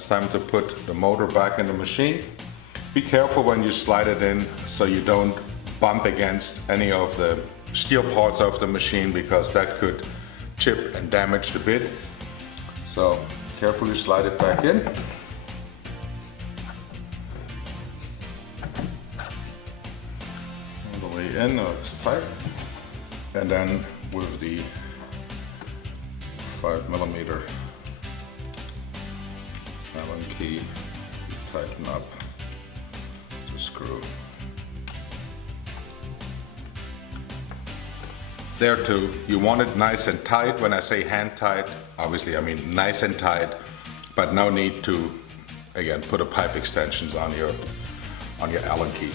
it's time to put the motor back in the machine. Be careful when you slide it in so you don't bump against any of the steel parts of the machine, because that could chip and damage the bit. So carefully slide it back in. All the way in, now it's tight. And then with the 5mm Allen key, tighten up the screw. There too, you want it nice and tight. When I say hand tight, obviously I mean nice and tight, but no need to, again, put a pipe extensions on your Allen key.